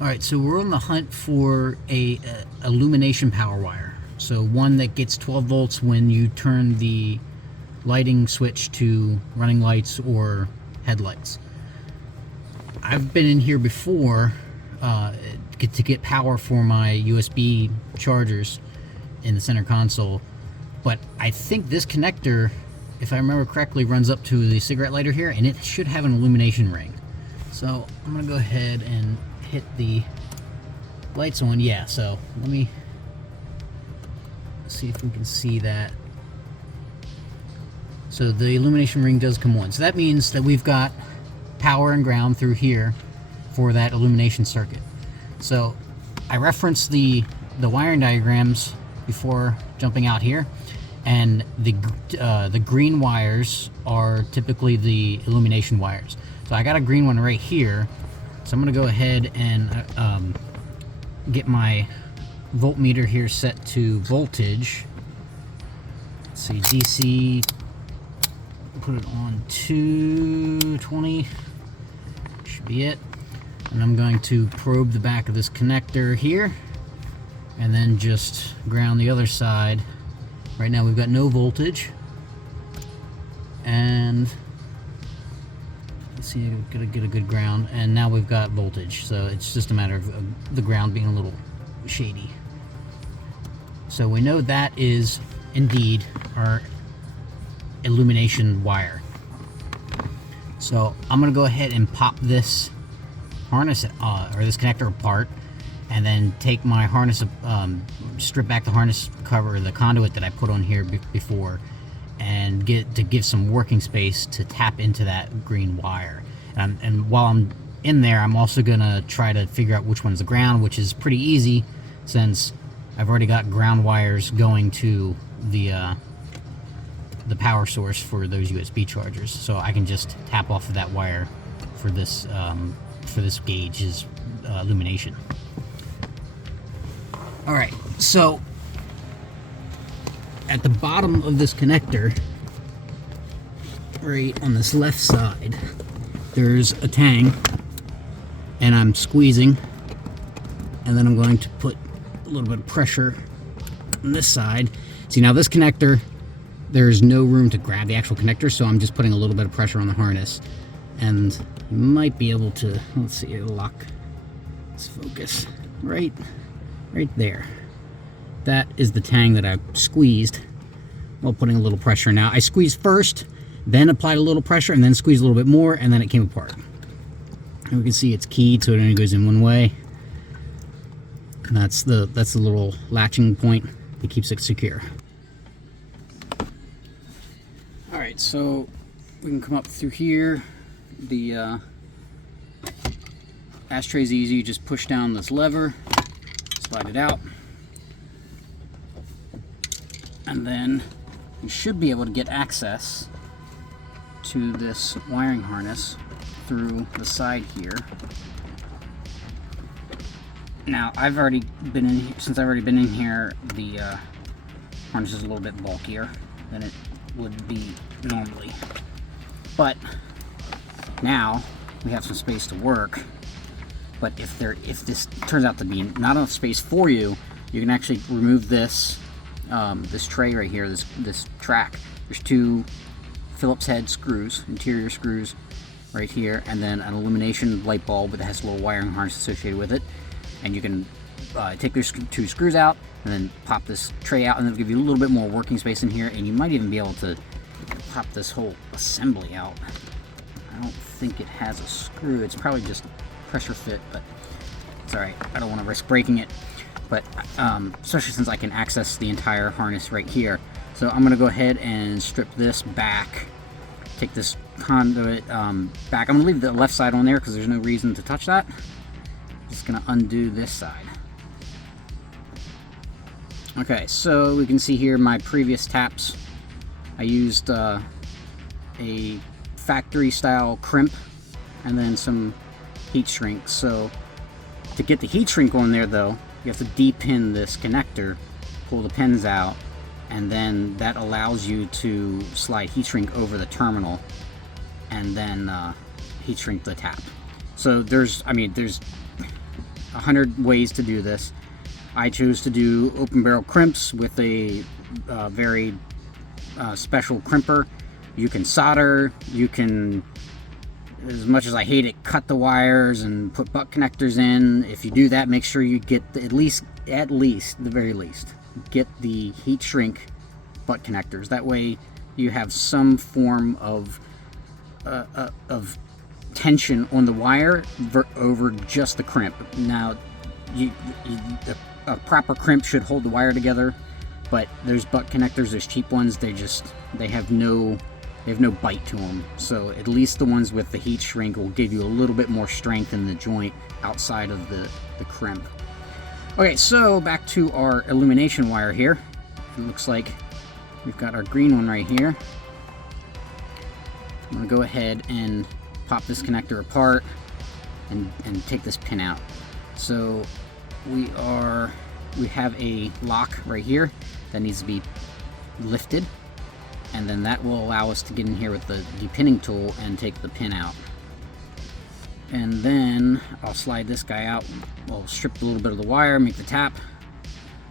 Alright, so we're on the hunt for a illumination power wire. So one that gets 12 volts when you turn the lighting switch to running lights or headlights. I've been in here before to get power for my USB chargers in the center console, but I think this connector, if I remember correctly, runs up to the cigarette lighter here, and it should have an illumination ring. So I'm gonna go ahead and hit the lights on. Yeah, so let me see if we can see that. So the illumination ring does come on. So that means that we've got power and ground through here for that illumination circuit. So I referenced the wiring diagrams before jumping out here, and the green wires are typically the illumination wires. So I got a green one right here. So I'm going to go ahead and get my voltmeter here set to voltage. Let's see, DC, put it on 220, should be it. And I'm going to probe the back of this connector here, and then just ground the other side. Right now we've got no voltage, and let's see, I'm gonna get a good ground, and now we've got voltage. So it's just a matter of the ground being a little shady. So we know that is indeed our illumination wire. So I'm gonna go ahead and pop this harness or this connector apart, and then take my harness, strip back the harness cover, the conduit that I put on here before, and give some working space to tap into that green wire. And while I'm in there, I'm also gonna try to figure out which one's the ground, which is pretty easy since I've already got ground wires going to the power source for those USB chargers. So I can just tap off of that wire for this gauge's illumination. All right, so at the bottom of this connector, right on this left side, there's a tang, and I'm squeezing, and then I'm going to put a little bit of pressure on this side. See, now this connector, there's no room to grab the actual connector, so I'm just putting a little bit of pressure on the harness, and you might be able to, let's see, it'll lock, let's focus, right there. That is the tang that I squeezed while putting a little pressure. Now I squeezed first, then applied a little pressure, and then squeezed a little bit more, and then it came apart. And we can see it's keyed, so it only goes in one way. And that's the little latching point that keeps it secure. All right, so we can come up through here. The ashtray's easy. You just push down this lever, slide it out, and then you should be able to get access to this wiring harness through the side here. Now, I've already been in, since I've already been in here, the harness is a little bit bulkier than it would be normally. But now we have some space to work. But if this turns out to be not enough space for you, you can actually remove this this tray right here, this track. There's two Phillips head screws, interior screws right here, and then an illumination light bulb that has a little wiring harness associated with it. And you can take those two screws out and then pop this tray out, and it'll give you a little bit more working space in here, and you might even be able to pop this whole assembly out. I don't think it has a screw. It's probably just pressure fit, but it's alright. I don't want to risk breaking it, but especially since I can access the entire harness right here. So I'm going to go ahead and strip this back, take this conduit back. I'm going to leave the left side on there because there's no reason to touch that. Just going to undo this side. Okay, so we can see here my previous taps. I used a factory style crimp and then some heat shrink. So to get the heat shrink on there though, you have to de-pin this connector, pull the pins out, and then that allows you to slide heat shrink over the terminal and then heat shrink the tap. So there's 100 ways to do this. I chose to do open barrel crimps with a very special crimper. You can solder, you can, as much as I hate it, cut the wires and put butt connectors in. If you do that, make sure you get the, at least the very least, get the heat shrink butt connectors. That way you have some form of tension on the wire over just the crimp. Now, a proper crimp should hold the wire together, but there's butt connectors, there's cheap ones, they have no bite to them. So at least the ones with the heat shrink will give you a little bit more strength in the joint outside of the crimp. Okay, so back to our illumination wire here. It looks like we've got our green one right here. I'm going to go ahead and pop this connector apart and take this pin out. So we have a lock right here that needs to be lifted, and then that will allow us to get in here with the depinning tool and take the pin out. And then I'll slide this guy out. We'll strip a little bit of the wire, make the tap,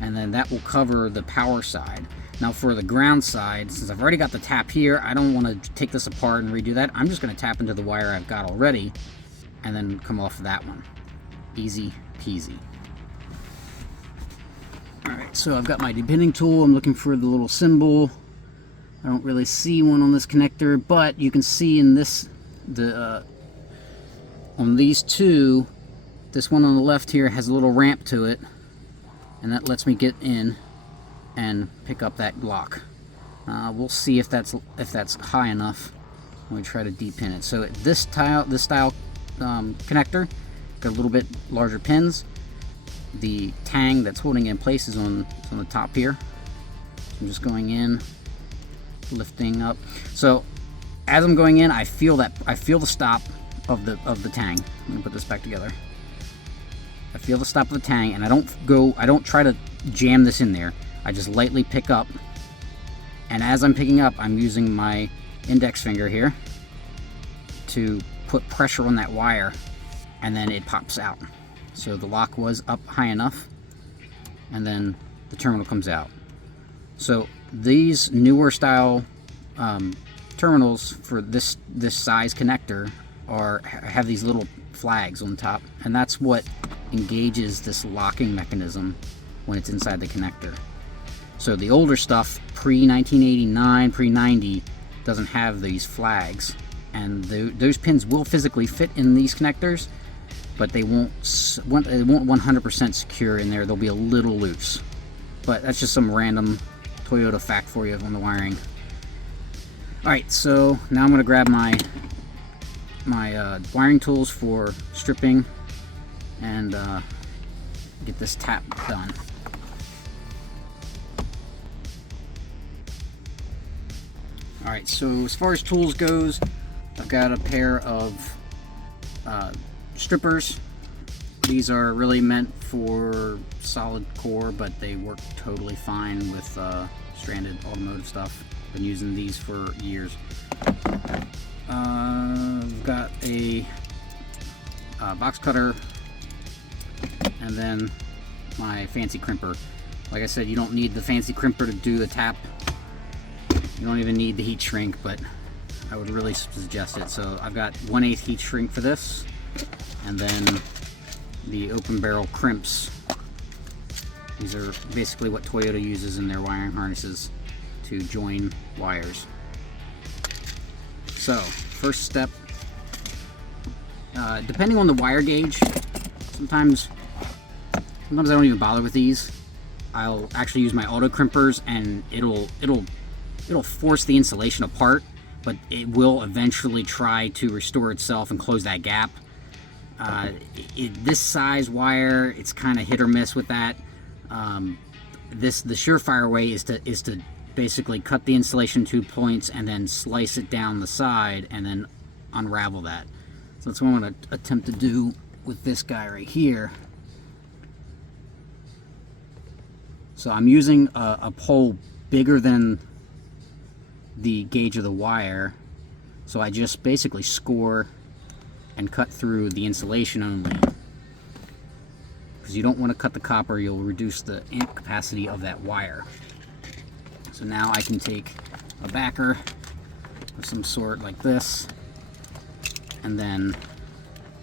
and then that will cover the power side. Now for the ground side, since I've already got the tap here, I don't want to take this apart and redo that. I'm just going to tap into the wire I've got already and then come off of that one. Easy peasy. Alright, so I've got my depinning tool. I'm looking for the little symbol. I don't really see one on this connector, but you can see in this, on these two, this one on the left here has a little ramp to it, and that lets me get in and pick up that block. We'll see if that's high enough when we try to depin it. So this style connector got a little bit larger pins. The tang that's holding it in place is on the top here. I'm just going in, lifting up. So as I'm going in, I feel the stop of the tang. I'm gonna put this back together. I feel the stop of the tang, and I don't try to jam this in there. I just lightly pick up, and as I'm picking up, I'm using my index finger here to put pressure on that wire, and then it pops out. So the lock was up high enough, and then the terminal comes out. So these newer style terminals for this size connector have these little flags on top, and that's what engages this locking mechanism when it's inside the connector. So the older stuff, pre-1989, pre-90, doesn't have these flags, and those pins will physically fit in these connectors, but they won't 100% secure in there. They'll be a little loose. But that's just some random Toyota fact for you on the wiring. Alright, so now I'm going to grab my wiring tools for stripping and get this tap done. Alright, so as far as tools goes, I've got a pair of strippers. These are really meant for solid core, but they work totally fine with stranded automotive stuff. Been using these for years. I've got a box cutter, and then my fancy crimper. Like I said, you don't need the fancy crimper to do the tap. You don't even need the heat shrink, but I would really suggest it. So I've got 1/8 heat shrink for this, and then the open barrel crimps. These are basically what Toyota uses in their wiring harnesses to join wires. So first step, depending on the wire gauge, sometimes I don't even bother with these. I'll actually use my auto crimpers, and it'll force the insulation apart, but it will eventually try to restore itself and close that gap. This size wire, it's kind of hit or miss with that. The surefire way is to basically cut the insulation 2 points and then slice it down the side and then unravel that. So that's what I'm going to attempt to do with this guy right here. So I'm using a pole bigger than the gauge of the wire, so I just basically score and cut through the insulation only. because you don't want to cut the copper. You'll reduce the amp capacity of that wire. So now I can take a backer of some sort like this, and then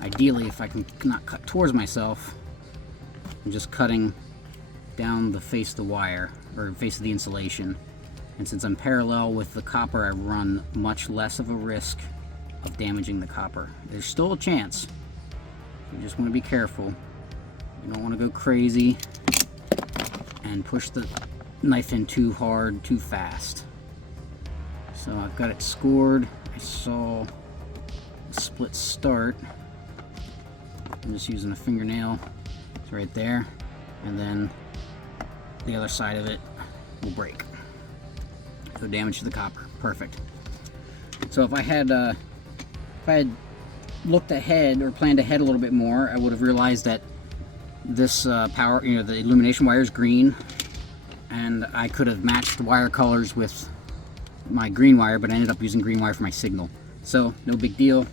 ideally, if I can not cut towards myself, I'm just cutting down the face of the wire, or face of the insulation. And since I'm parallel with the copper, I run much less of a risk of damaging the copper. There's still a chance. You just want to be careful. You don't want to go crazy and push the knife in too hard, too fast. So I've got it scored. I saw a split start. I'm just using a fingernail. It's right there. And then the other side of it will break. No damage to the copper. Perfect. So if I had looked ahead or planned ahead a little bit more, I would have realized that this power, the illumination wire is green, and I could have matched the wire colors with my green wire, but I ended up using green wire for my signal. So no big deal.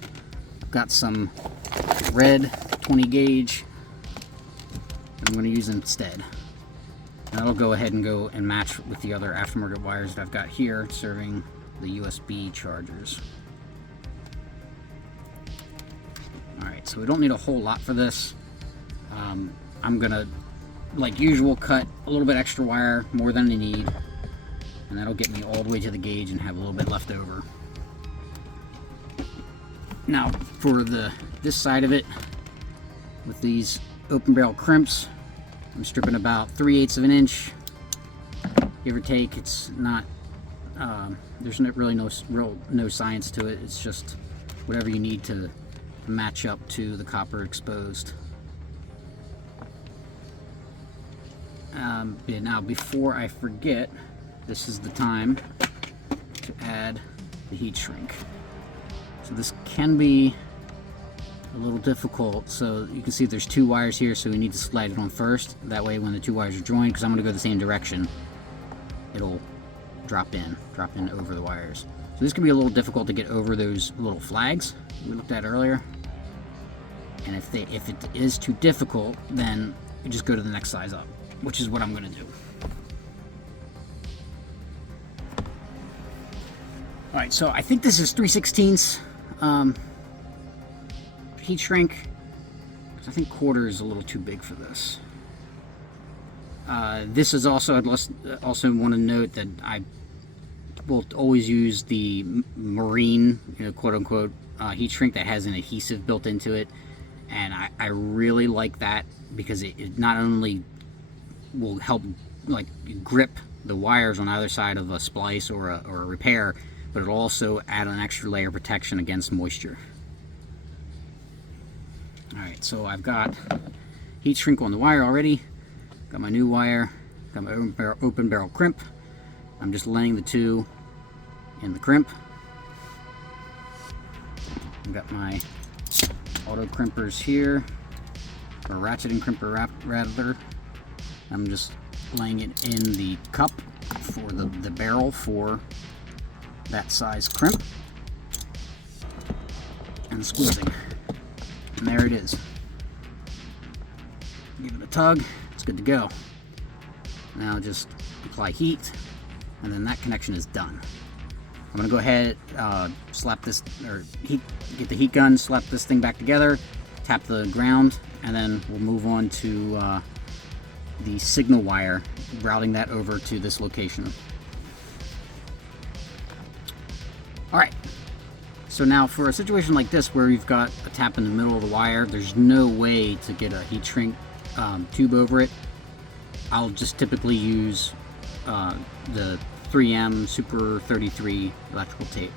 I've got some red 20 gauge I'm going to use instead. And I'll go ahead and match with the other aftermarket wires that I've got here serving the USB chargers. Alright, so we don't need a whole lot for this. I'm going to, like usual, cut a little bit extra wire, more than I need, and that'll get me all the way to the gauge and have a little bit left over. Now for this side of it, with these open barrel crimps, I'm stripping about 3/8 of an inch, give or take. It's not, there's really no science to it. It's just whatever you need to match up to the copper exposed. Yeah, now before I forget, this is the time to add the heat shrink. So this can be a little difficult. So you can see there's two wires here, so we need to slide it on first. That way when the two wires are joined, because I'm going to go the same direction, it'll drop in over the wires. So this can be a little difficult to get over those little flags we looked at earlier. And if it is too difficult, then you just go to the next size up, which is what I'm going to do. Alright, so I think this is 3/16 heat shrink, because I think quarter is a little too big for this. This is also, I'd also want to note that I will always use the marine, quote unquote, heat shrink that has an adhesive built into it, and I really like that because it not only will help like grip the wires on either side of a splice or a repair, but it'll also add an extra layer of protection against moisture. Alright, so I've got heat shrink on the wire already, got my new wire, got my open barrel crimp. I'm just laying the two in the crimp. I've got my auto crimpers here, or ratcheting crimper rather. I'm just laying it in the cup for the barrel for that size crimp, and squeezing. And there it is. Give it a tug, it's good to go. Now just apply heat, and then that connection is done. I'm going to go ahead, slap this, or get the heat gun, slap this thing back together, tap the ground, and then we'll move on to the signal wire, routing that over to this location. Alright, so now for a situation like this where you've got a tap in the middle of the wire, there's no way to get a heat shrink tube over it. I'll just typically use the 3M Super 33 electrical tape.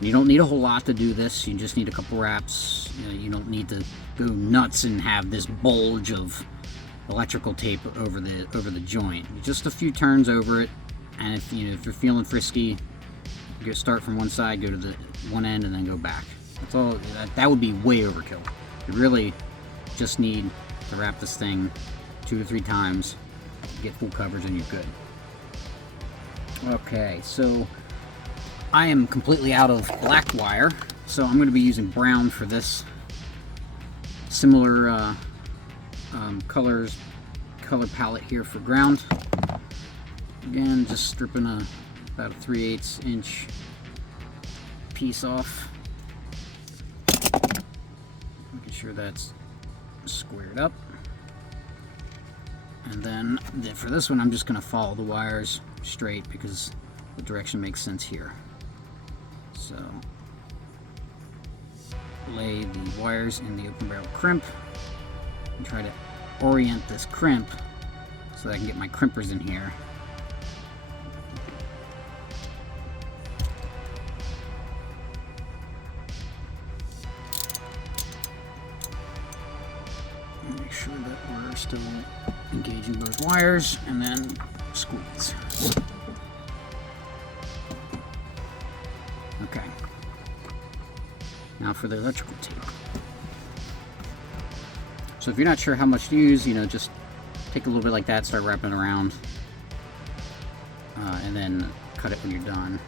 You don't need a whole lot to do this, you just need a couple wraps. You don't need to go nuts and have this bulge of electrical tape over the joint. Just a few turns over it, and if you're feeling frisky, you start from one side, go to the one end, and then go back. That's all. That would be way overkill. You really just need to wrap this thing 2 to 3 times, get full coverage, and you're good. Okay, so I am completely out of black wire, so I'm going to be using brown for this. Similar color palette here for ground. Again, just stripping about a 3/8 inch piece off. Making sure that's squared up. And then for this one, I'm just going to follow the wires straight because the direction makes sense here. So lay the wires in the open barrel crimp and try to orient this crimp so that I can get my crimpers in here. Make sure that we're still engaging those wires, and then squeeze. Okay. Now for the electrical tape. So if you're not sure how much to use, just take a little bit like that, start wrapping it around, and then cut it when you're done.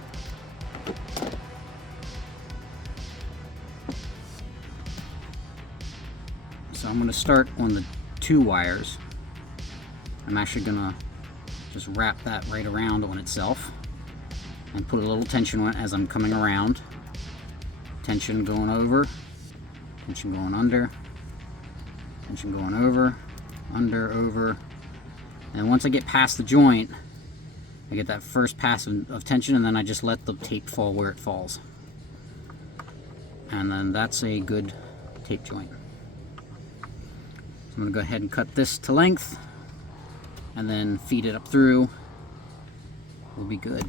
So I'm going to start on the 2 wires. I'm actually going to just wrap that right around on itself and put a little tension on it as I'm coming around. Tension going over, tension going under, tension going over, under, over. And once I get past the joint, I get that first pass of tension, and then I just let the tape fall where it falls. And then that's a good tape joint. I'm going to go ahead and cut this to length and then feed it up through. We'll be good.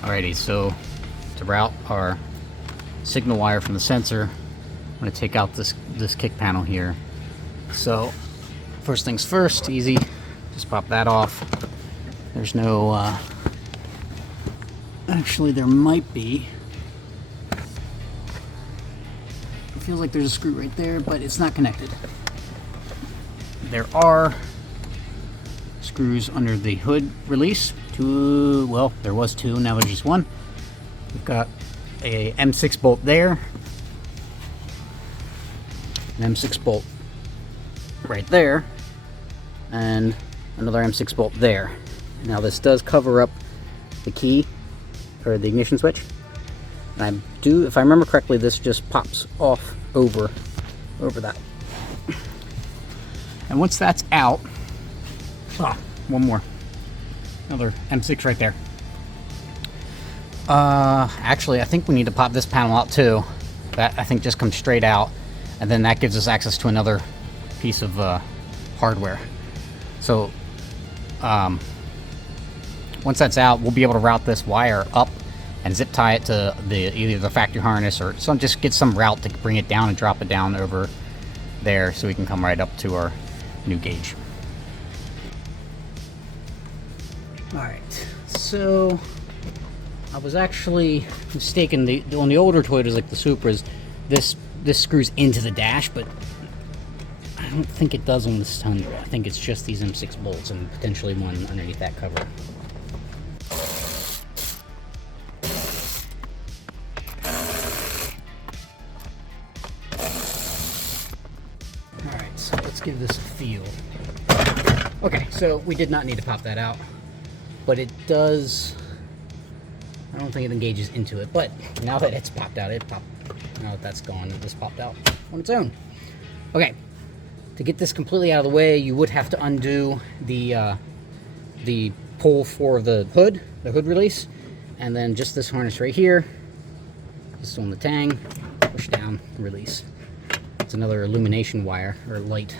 Alrighty, so to route our signal wire from the sensor, I'm going to take out this kick panel here. So first things first, easy, just pop that off. There's no, actually there might be. It feels like there's a screw right there, but it's not connected. There are screws under the hood release. Well, there was 2, now there's just 1. We've got a M6 bolt there, an M6 bolt right there, and another M6 bolt there. Now this does cover up the key or the ignition switch. And if I remember correctly, this just pops off over that. And once that's out, one more. Another M6 right there. Actually, I think we need to pop this panel out too. That, I think, just comes straight out, and then that gives us access to another piece of hardware. So once that's out, we'll be able to route this wire up and zip tie it to either the factory harness, or just get some route to bring it down and drop it down over there so we can come right up to our new gauge. Alright, so I was actually mistaken. On the older Toyotas, like the Supras, this screws into the dash, but I don't think it does on this Tundra. I think it's just these M6 bolts and potentially one underneath that cover. Alright, so let's give this a feel. Okay, so we did not need to pop that out. But it does, I don't think it engages into it, but now that it's popped out, now that that's gone, it just popped out on its own. Okay, to get this completely out of the way, you would have to undo the pull for the hood release, and then just this harness right here, just on the tang, push down, release. It's another illumination wire, or light.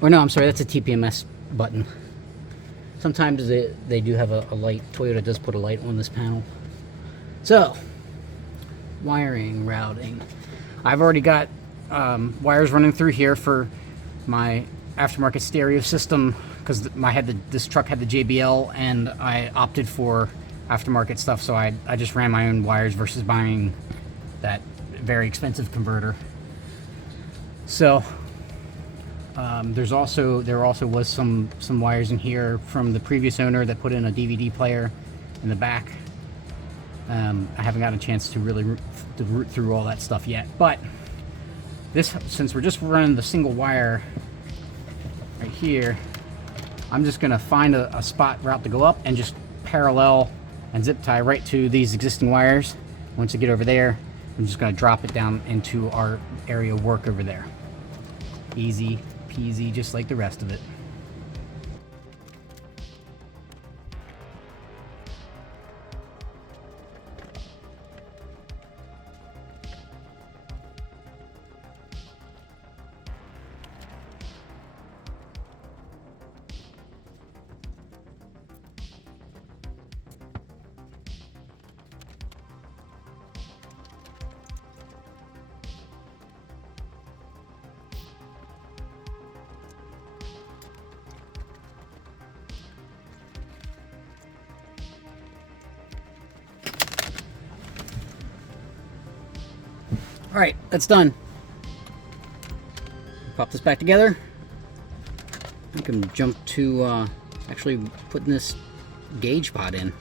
Or no, I'm sorry, that's a TPMS button. Sometimes they do have a light. Toyota does put a light on this panel. So, wiring routing. I've already got wires running through here for my aftermarket stereo system, because this truck had the JBL and I opted for aftermarket stuff, so I just ran my own wires versus buying that very expensive converter. So there also was some wires in here from the previous owner that put in a DVD player in the back. I haven't gotten a chance to really root through all that stuff yet, but since we're just running the single wire right here, I'm just gonna find a spot route to go up and just parallel and zip tie right to these existing wires. Once I get over there, I'm just gonna drop it down into our area of work over there. Easy peasy, just like the rest of it. Alright, that's done. Pop this back together. I can jump to actually putting this gauge pot in.